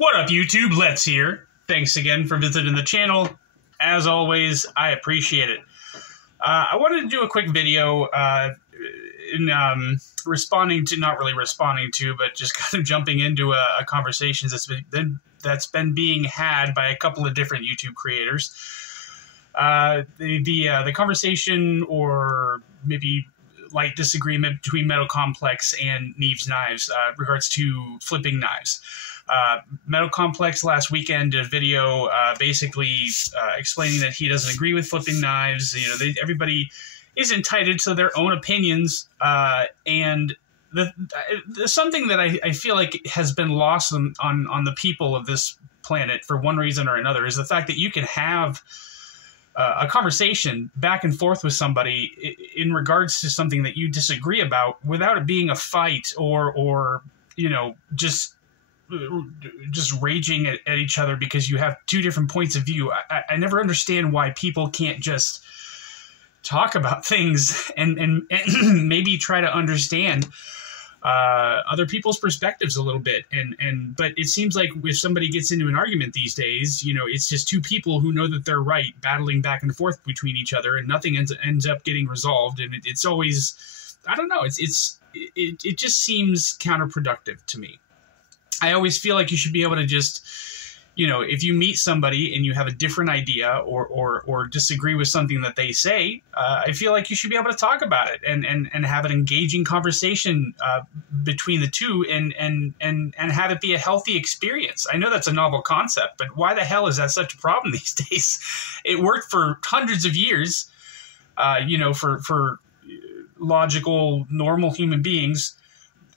What up, YouTube? Let's here. Thanks again for visiting the channel. As always, I appreciate it. I wanted to do a quick video in responding to, not really responding to, but just kind of jumping into a conversation that's been being had by a couple of different YouTube creators. The conversation, or maybe light disagreement between Metal Complex and Neve's Knives regards to flipping knives. Metal Complex last weekend did a video basically explaining that he doesn't agree with flipping knives. You know, everybody is entitled to their own opinions, and something that I feel like has been lost on the people of this planet for one reason or another is the fact that you can have a conversation back and forth with somebody in regards to something that you disagree about without it being a fight or you know, just raging at each other because you have two different points of view. I never understand why people can't just talk about things and maybe try to understand other people's perspectives a little bit. But it seems like if somebody gets into an argument these days, you know, it's just two people who know that they're right, battling back and forth between each other, and nothing ends up getting resolved. And it's always, I don't know, it just seems counterproductive to me. I always feel like you should be able to just, you know, if you meet somebody and you have a different idea or disagree with something that they say, I feel like you should be able to talk about it and have an engaging conversation between the two and have it be a healthy experience. I know that's a novel concept, but why the hell is that such a problem these days? It worked for hundreds of years, you know, for logical, normal human beings.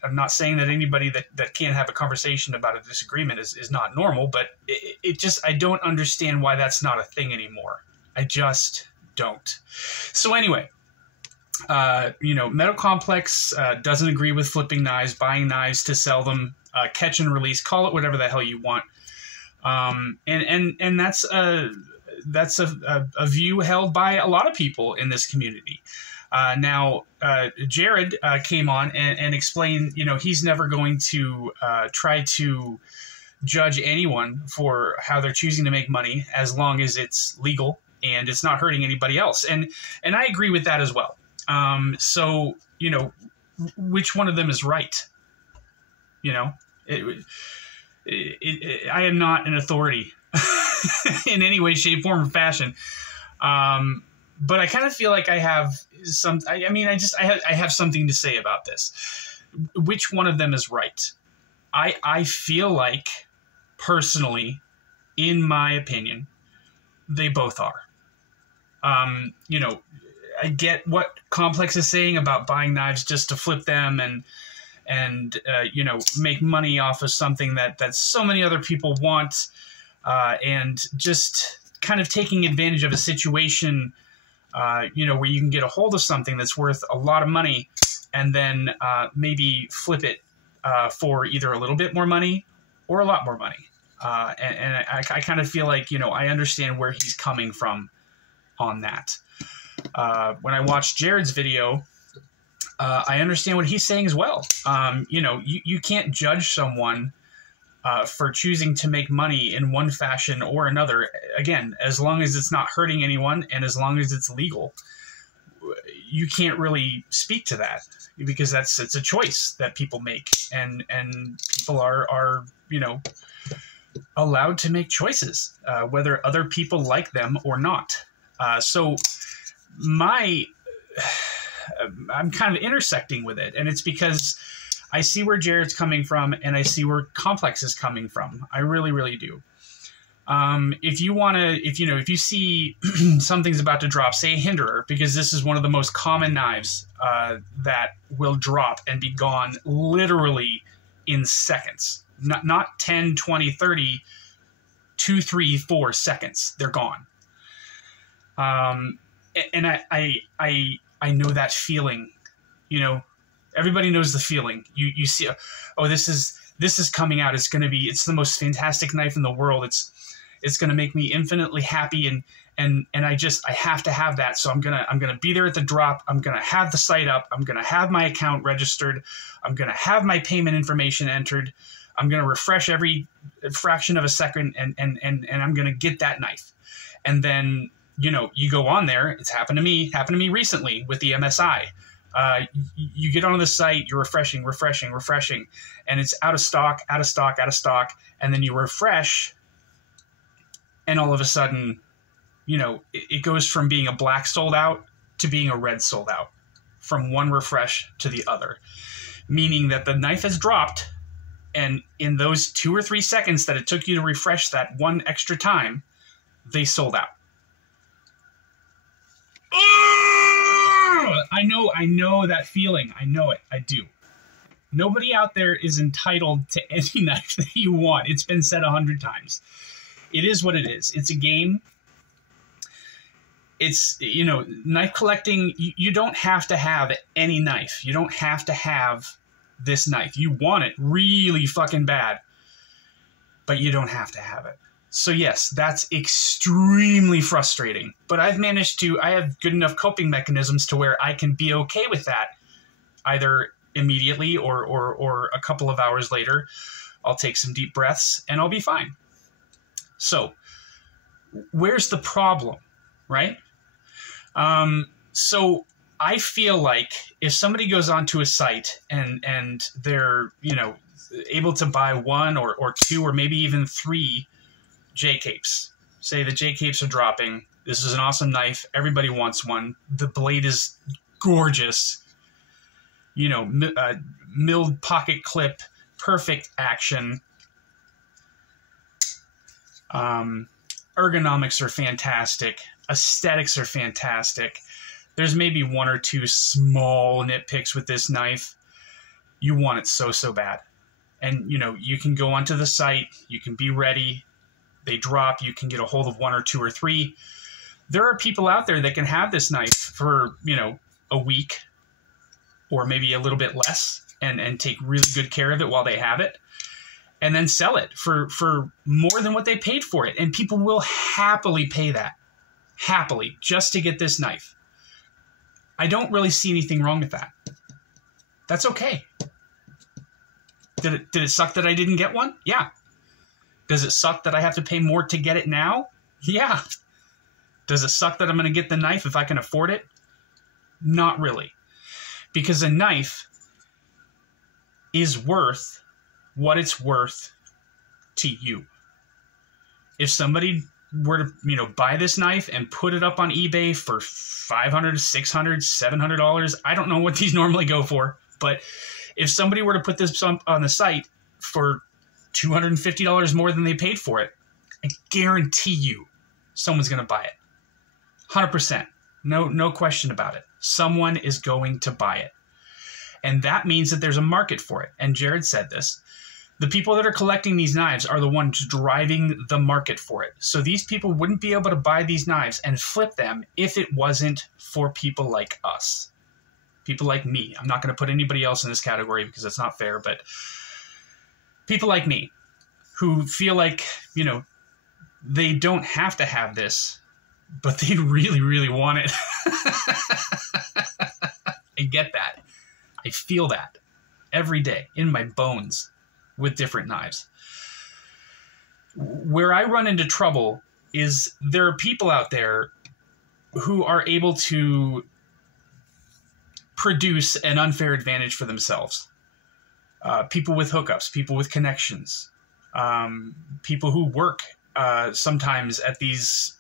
I'm not saying that anybody that can't have a conversation about a disagreement is not normal, but it just, I don't understand why that's not a thing anymore. I just don't. So anyway, you know, Metal Complex doesn't agree with flipping knives, buying knives to sell them, catch and release, call it whatever the hell you want. And that's a view held by a lot of people in this community. Now, Jared came on and explained, you know, he's never going to try to judge anyone for how they're choosing to make money as long as it's legal and it's not hurting anybody else. And I agree with that as well. So, you know, which one of them is right? You know, I am not an authority in any way, shape, form, or fashion. But I kind of feel like I have some. I mean, I have something to say about this. Which one of them is right? I feel like, personally, in my opinion, they both are. You know, I get what Complex is saying about buying knives just to flip them and you know, make money off of something that so many other people want, and just kind of taking advantage of a situation. You know, where you can get a hold of something that's worth a lot of money and then maybe flip it for either a little bit more money or a lot more money. And I kind of feel like, you know, I understand where he's coming from on that. When I watched Jared's video, I understand what he's saying as well. You know, you can't judge someone for choosing to make money in one fashion or another. Again, as long as it's not hurting anyone and as long as it's legal, you can't really speak to that because it's a choice that people make, and people are you know, allowed to make choices, whether other people like them or not. So I'm kind of intersecting with it, and it's because I see where Jared's coming from, and I see where Complex is coming from. I really, really do. If you see something's about to drop, say a Hinderer, because this is one of the most common knives that will drop and be gone literally in seconds. Not 10, 20, 30, 2, 3, 4 seconds. They're gone. And I know that feeling, you know. Everybody knows the feeling. You see, oh, this is coming out. It's the most fantastic knife in the world. It's gonna make me infinitely happy, and I have to have that. So I'm gonna be there at the drop. I'm gonna have the site up. I'm gonna have my account registered. I'm gonna have my payment information entered. I'm going to refresh every fraction of a second, and I'm going to get that knife. And then, you know, you go on there. It's happened to me recently with the MSI. You get onto the site, you're refreshing, and it's out of stock. And then you refresh, and all of a sudden, you know, it goes from being a black sold out to being a red sold out from one refresh to the other, meaning that the knife has dropped, and in those 2 or 3 seconds that it took you to refresh that one extra time, they sold out. I know that feeling. I know it. I do. Nobody out there is entitled to any knife that you want. It's been said 100 times. It is what it is. It's a game. It's, you know, knife collecting, you don't have to have any knife. You don't have to have this knife. You want it really fucking bad, but you don't have to have it. So yes, that's extremely frustrating, but I have good enough coping mechanisms to where I can be okay with that. Either immediately or a couple of hours later, I'll take some deep breaths and I'll be fine. So where's the problem, right? So I feel like if somebody goes onto a site and they're, you know, able to buy 1 or 2 or maybe even 3 J-capes. Say the J-capes are dropping. This is an awesome knife. Everybody wants one. The blade is gorgeous. You know, milled pocket clip, perfect action. Ergonomics are fantastic. Aesthetics are fantastic. There's maybe 1 or 2 small nitpicks with this knife. You want it so bad. And, you know, you can go onto the site. You can be ready. They drop, you can get a hold of 1 or 2 or 3. There are people out there that can have this knife for, you know, a week or maybe a little bit less and take really good care of it while they have it and then sell it for more than what they paid for it. And people will happily pay that, happily, just to get this knife. I don't really see anything wrong with that. That's okay. Did it suck that I didn't get one? Yeah. Does it suck that I have to pay more to get it now? Yeah. Does it suck that I'm going to get the knife if I can afford it? Not really. Because a knife is worth what it's worth to you. If somebody were to, you know, buy this knife and put it up on eBay for $500, $600, $700, I don't know what these normally go for, but if somebody were to put this on the site for $250 more than they paid for it, I guarantee you someone's going to buy it. 100%. No question about it. Someone is going to buy it. And that means that there's a market for it. And Jared said this. The people that are collecting these knives are the ones driving the market for it. So these people wouldn't be able to buy these knives and flip them if it wasn't for people like us. People like me. I'm not going to put anybody else in this category because it's not fair, but people like me who feel like, you know, they don't have to have this, but they really, really want it. I get that. I feel that every day in my bones with different knives. Where I run into trouble is there are people out there who are able to produce an unfair advantage for themselves. People with hookups, people with connections, people who work sometimes at these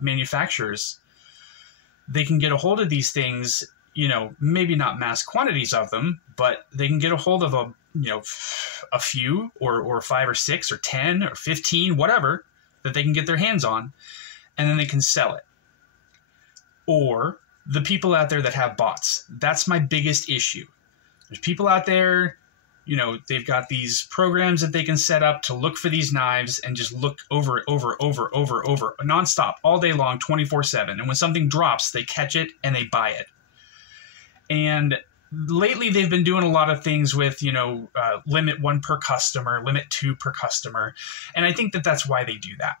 manufacturers. They can get a hold of these things, you know, maybe not mass quantities of them, but they can get a hold of a few or 5 or 6 or 10 or 15, whatever, that they can get their hands on, and then they can sell it. Or the people out there that have bots. That's my biggest issue. There's people out there, you know, they've got these programs that they can set up to look for these knives and just look over nonstop, all day long, 24/7. And when something drops, they catch it and they buy it. And lately they've been doing a lot of things with, you know, limit 1 per customer, limit 2 per customer. And I think that that's why they do that.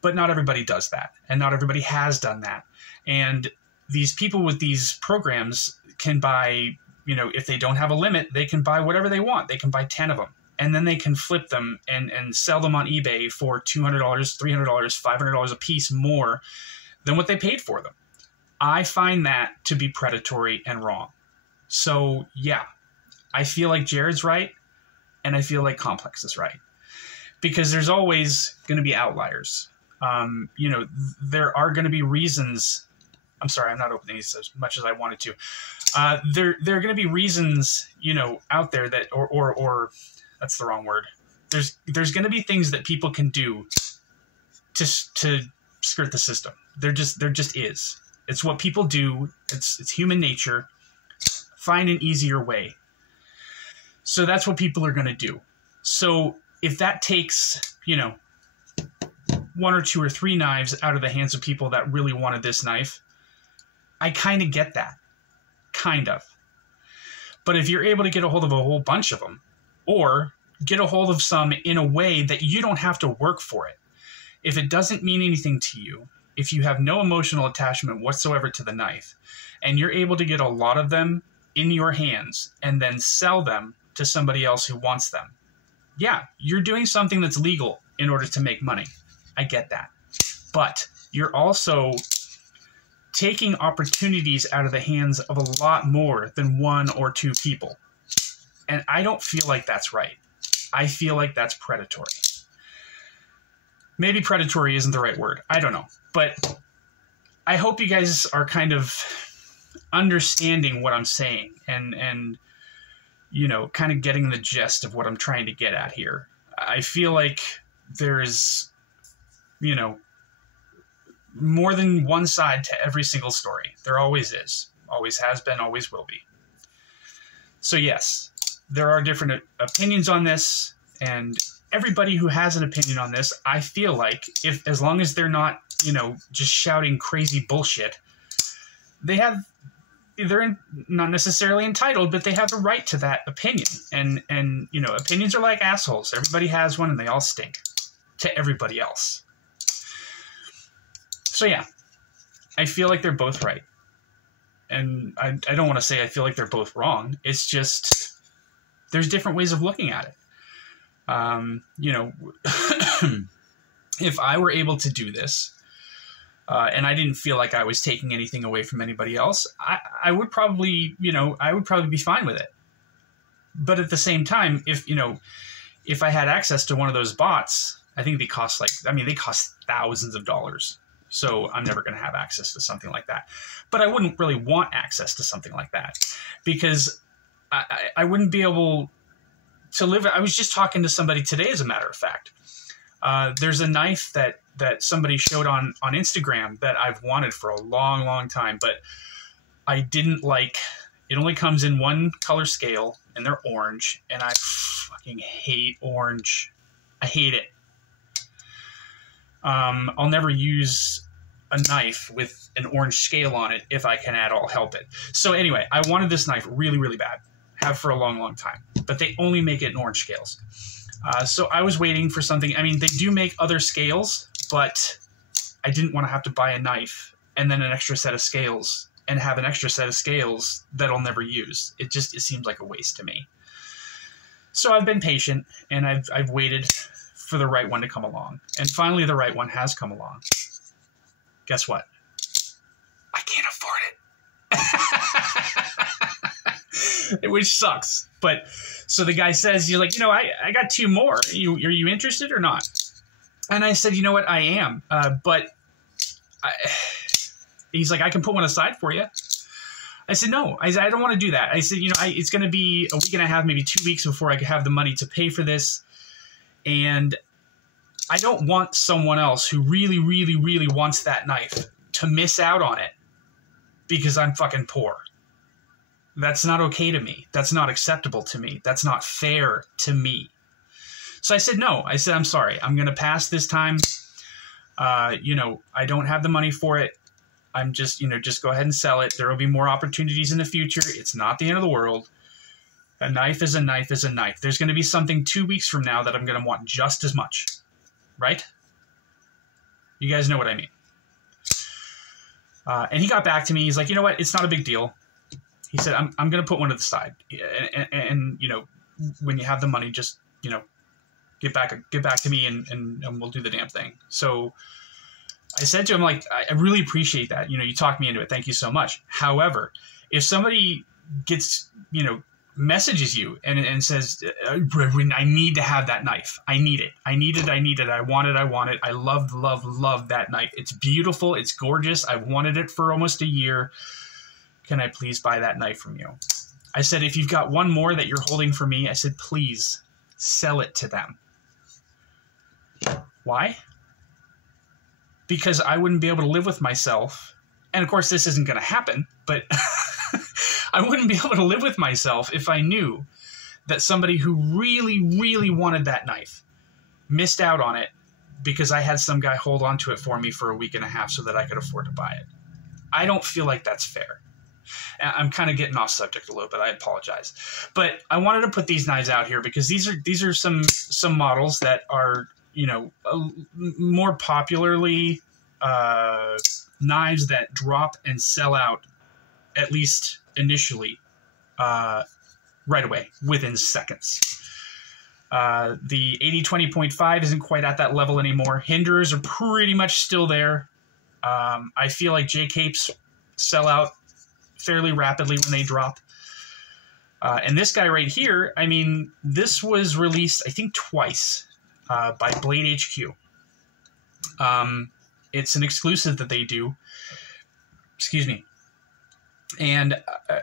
But not everybody does that. And not everybody has done that. And these people with these programs can buy, you know, if they don't have a limit, they can buy whatever they want. They can buy 10 of them and then they can flip them and sell them on eBay for $200, $300, $500 a piece more than what they paid for them. I find that to be predatory and wrong. So yeah, I feel like Jared's right, and I feel like Complex is right, because there's always going to be outliers. You know, there are going to be reasons. I'm sorry, I'm not opening these as much as I wanted to. There are going to be reasons, you know, out there that, or that's the wrong word. There's going to be things that people can do to skirt the system. There just is. It's what people do. It's human nature. Find an easier way. So that's what people are going to do. So if that takes, you know, 1 or 2 or 3 knives out of the hands of people that really wanted this knife, I kind of get that. Kind of. But if you're able to get a hold of a whole bunch of them, or get a hold of some in a way that you don't have to work for it, if it doesn't mean anything to you, if you have no emotional attachment whatsoever to the knife, and you're able to get a lot of them in your hands and then sell them to somebody else who wants them, yeah, you're doing something that's legal in order to make money. I get that. But you're also taking opportunities out of the hands of a lot more than 1 or 2 people. And I don't feel like that's right. I feel like that's predatory. Maybe predatory isn't the right word. I don't know. But I hope you guys are kind of understanding what I'm saying and you know, kind of getting the gist of what I'm trying to get at here. I feel like there's, you know, more than one side to every single story. There always is. Always has been, always will be. So yes, there are different opinions on this, and everybody who has an opinion on this, I feel like, if as long as they're not, you know, just shouting crazy bullshit, they're not necessarily entitled, but they have the right to that opinion. And you know, opinions are like assholes. Everybody has one, and they all stink to everybody else. So yeah, I feel like they're both right. And I don't want to say I feel like they're both wrong. It's just, there's different ways of looking at it. You know, if I were able to do this, and I didn't feel like I was taking anything away from anybody else, I would probably, you know, I would probably be fine with it. But at the same time, if I had access to one of those bots, I think they cost they cost thousands of dollars. So I'm never going to have access to something like that. But I wouldn't really want access to something like that, because I wouldn't be able to live. I was just talking to somebody today, as a matter of fact. There's a knife that somebody showed on Instagram that I've wanted for a long, long time, but I didn't like. It only comes in one color scale, and they're orange, and I fucking hate orange. I hate it. I'll never use a knife with an orange scale on it if I can at all help it. So anyway, I wanted this knife really, really bad. Have for a long, long time. But they only make it in orange scales. So I was waiting for something. I mean, they do make other scales, but I didn't want to have to buy a knife and then an extra set of scales and have an extra set of scales that I'll never use. It seems like a waste to me. So I've been patient, and I've waited for the right one to come along. And finally, the right one has come along. Guess what? I can't afford it. Which sucks. But so the guy says, you're like, I got 2 more. Are you interested or not? And I said, you know what? I am. But he's like, I can put one aside for you. I said, no, I don't want to do that. I said, it's going to be a week and a half, maybe 2 weeks before I have the money to pay for this. And I don't want someone else who really, really, really wants that knife to miss out on it because I'm fucking poor. That's not okay to me. That's not acceptable to me. That's not fair to me. So I said, no. I said, I'm sorry. I'm going to pass this time. I don't have the money for it. I'm just go ahead and sell it. There will be more opportunities in the future. It's not the end of the world. A knife is a knife is a knife. There's going to be something 2 weeks from now that I'm going to want just as much. Right? You guys know what I mean. And he got back to me. He's like, you know what? It's not a big deal. He said, I'm going to put one to the side. And when you have the money, just you know, get back to me and we'll do the damn thing. So I said to him, like, I really appreciate that. You know, you talked me into it. Thank you so much. However, if somebody gets, you know, messages you and says, I need to have that knife. I need it. I need it. I need it. I want it. I want it. I love that knife. It's beautiful. It's gorgeous. I've wanted it for almost a year. Can I please buy that knife from you? I said, if you've got one more that you're holding for me, I said, please sell it to them. Why? Because I wouldn't be able to live with myself. And of course, this isn't going to happen, but I wouldn't be able to live with myself if I knew that somebody who really wanted that knife missed out on it because I had some guy hold on to it for me for a week and a half so that I could afford to buy it. I don't feel like that's fair. I'm kind of getting off subject a little bit. I apologize. But I wanted to put these knives out here because these are some models that are, you know, more popularly knives that drop and sell out, at least initially, right away, within seconds. The 80-20.5 isn't quite at that level anymore. Hinderers are pretty much still there. I feel like J-capes sell out fairly rapidly when they drop. And this guy right here, I mean, this was released, I think, twice by Blade HQ. It's an exclusive that they do. Excuse me. And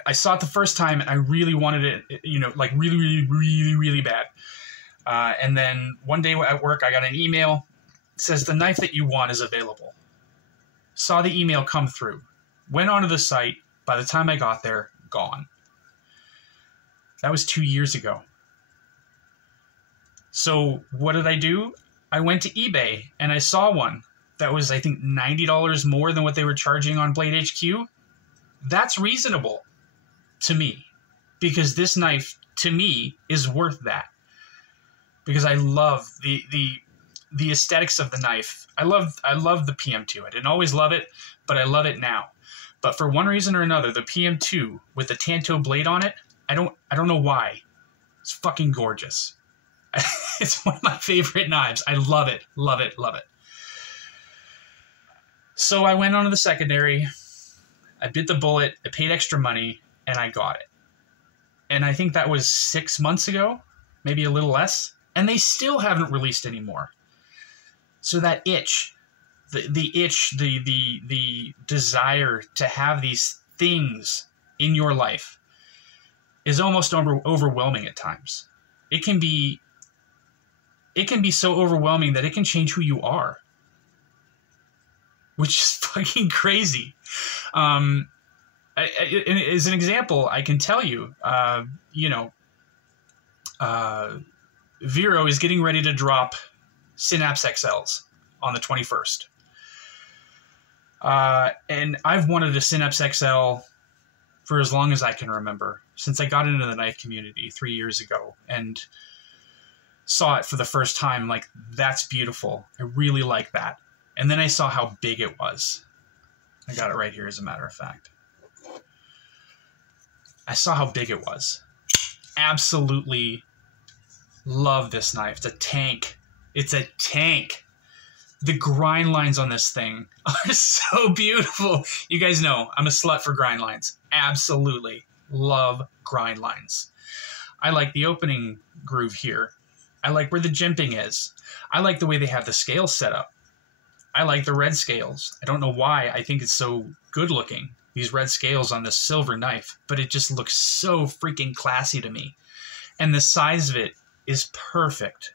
I saw it the first time, and I really wanted it, you know, like really bad. And then one day at work, I got an email. It says, the knife that you want is available. Saw the email come through. Went onto the site. By the time I got there, gone. That was 2 years ago. So what did I do? I went to eBay, and I saw one that was, I think, $90 more than what they were charging on Blade HQ. That's reasonable to me, because this knife, to me, is worth that. Because I love the aesthetics of the knife. I love the PM2. I didn't always love it, but I love it now. But for one reason or another, the PM2 with the Tanto blade on it, I don't know why. It's fucking gorgeous. It's one of my favorite knives. I love it, love it, love it. So I went onto the secondary. I bit the bullet. I paid extra money, and I got it. And I think that was 6 months ago, maybe a little less. And they still haven't released any more. So that itch, the itch, the desire to have these things in your life is almost overwhelming at times. It can be so overwhelming that it can change who you are, which is fucking crazy. As an example, I can tell you, VERO is getting ready to drop SYNAPSE XLs on the 21st. And I've wanted a SYNAPSE XL for as long as I can remember, since I got into the knife community 3 years ago and saw it for the first time. Like, that's beautiful. I really like that. And then I saw how big it was. I got it right here, as a matter of fact. I saw how big it was. Absolutely love this knife. It's a tank. It's a tank. The grind lines on this thing are so beautiful. You guys know I'm a slut for grind lines. Absolutely love grind lines. I like the opening groove here. I like where the jimping is. I like the way they have the scales set up. I like the red scales. I don't know why. I think it's so good looking, these red scales on this silver knife, but it just looks so freaking classy to me. And the size of it is perfect.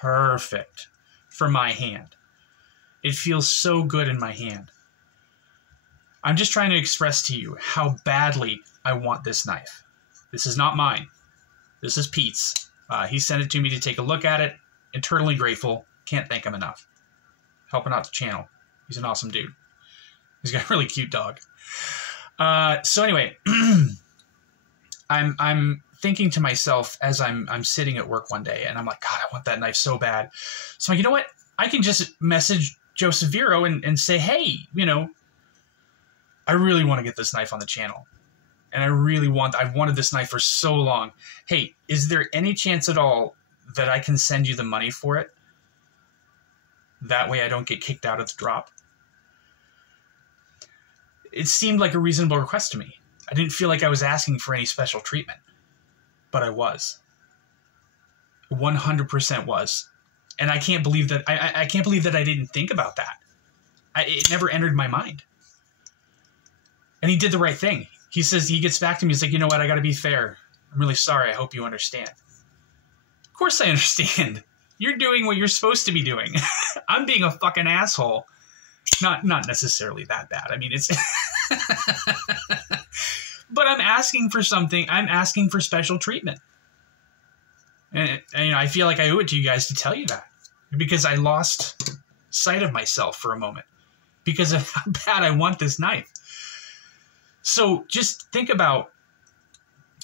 Perfect for my hand. It feels so good in my hand. I'm just trying to express to you how badly I want this knife. This is not mine. This is Pete's. He sent it to me to take a look at it. Eternally grateful. Can't thank him enough. Helping out the channel. He's an awesome dude. He's got a really cute dog. So anyway, I'm thinking to myself as I'm sitting at work one day, and I'm like, God, I want that knife so bad. So I'm like, you know what? I can just message Joseph VERO and say, hey, I really want to get this knife on the channel. And I've wanted this knife for so long. Hey, is there any chance at all that I can send you the money for it. That way I don't get kicked out of the drop. It seemed like a reasonable request to me. I didn't feel like I was asking for any special treatment, but I was. 100% was. And I can't believe that I can't believe that I didn't think about that. It never entered my mind. And he did the right thing. He says, he gets back to me, he's like, you know what, I got to be fair. I'm really sorry. I hope you understand. Of course I understand. You're doing what you're supposed to be doing. I'm being a fucking asshole. Not necessarily that bad. I mean, it's... But I'm asking for something. I'm asking for special treatment. And you know, I feel like I owe it to you guys to tell you that. Because I lost sight of myself for a moment. Because of how bad I want this knife. So just think about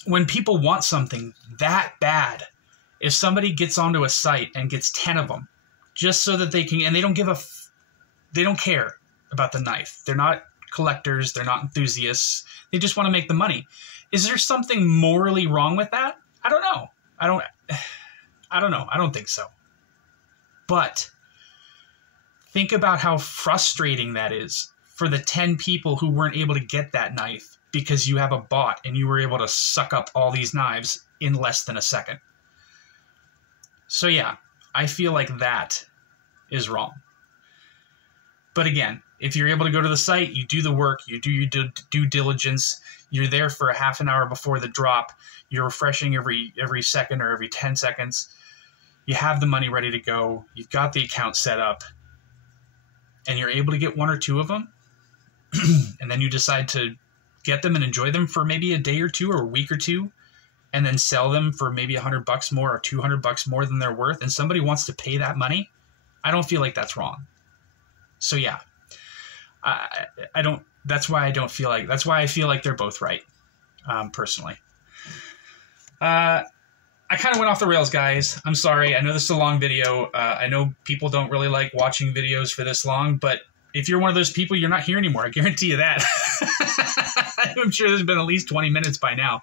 when people want something that bad. If somebody gets onto a site and gets 10 of them, just so that they can, and they don't they don't care about the knife. They're not collectors. They're not enthusiasts. They just want to make the money. Is there something morally wrong with that? I don't know. I don't know. I don't think so. But think about how frustrating that is for the 10 people who weren't able to get that knife because you have a bot and you were able to suck up all these knives in less than a second. So yeah, I feel like that is wrong. But again, if you're able to go to the site, you do the work, you do your due diligence, you're there for a half an hour before the drop, you're refreshing every second or every 10 seconds, you have the money ready to go, you've got the account set up, and you're able to get 1 or 2 of them, and then you decide to get them and enjoy them for maybe a day or 2 or a week or 2, and then sell them for maybe $100 more or $200 more than they're worth, and somebody wants to pay that money, I don't feel like that's wrong. So yeah, I don't. That's why I don't feel like. That's why I feel like they're both right, personally. I kind of went off the rails, guys. I'm sorry. I know this is a long video. I know people don't really like watching videos for this long, but if you're one of those people, you're not here anymore. I guarantee you that. I'm sure there's been at least 20 minutes by now.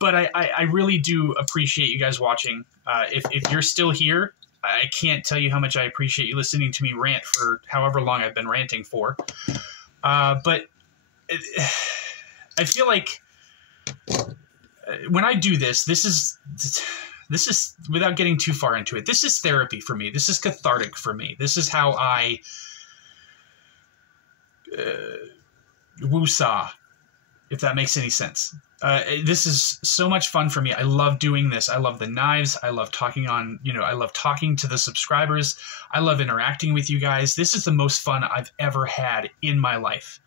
But I really do appreciate you guys watching. If you're still here, I can't tell you how much I appreciate you listening to me rant for however long I've been ranting for. But I feel like when I do this, this is, without getting too far into it, this is therapy for me. This is cathartic for me. This is how I woosah, if that makes any sense. This is so much fun for me. I love doing this. I love the knives. I love talking on, I love talking to the subscribers. I love interacting with you guys. This is the most fun I've ever had in my life.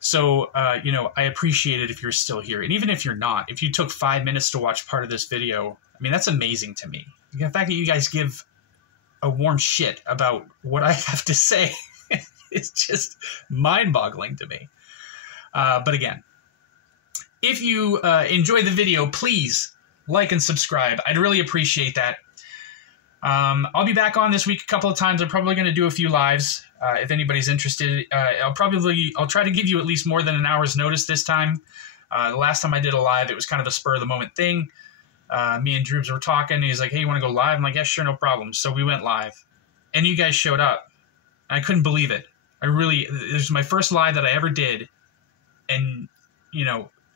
So, I appreciate it if you're still here. And even if you're not, if you took 5 minutes to watch part of this video, I mean, that's amazing to me. The fact that you guys give a warm shit about what I have to say is just mind-boggling to me. But again, if you enjoyed the video, please like and subscribe. I'd really appreciate that. I'll be back on this week a couple of times. I'm probably going to do a few lives if anybody's interested. I'll try to give you at least more than an hour's notice this time. The last time I did a live, it was kind of a spur-of-the-moment thing. Me and Droobs were talking. He's like, hey, you want to go live? I'm like, yeah, sure, no problem. So we went live. And you guys showed up. I couldn't believe it. It was my first live that I ever did. And,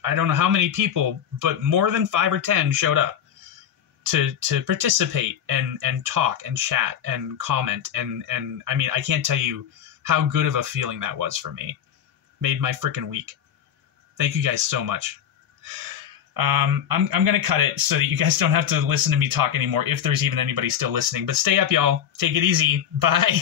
I don't know how many people, but more than 5 or 10 showed up to participate and talk and chat and comment. And I mean, I can't tell you how good of a feeling that was for me. Made my freaking week. Thank you guys so much. I'm going to cut it so that you guys don't have to listen to me talk anymore, if there's even anybody still listening. But stay up, y'all. Take it easy. Bye.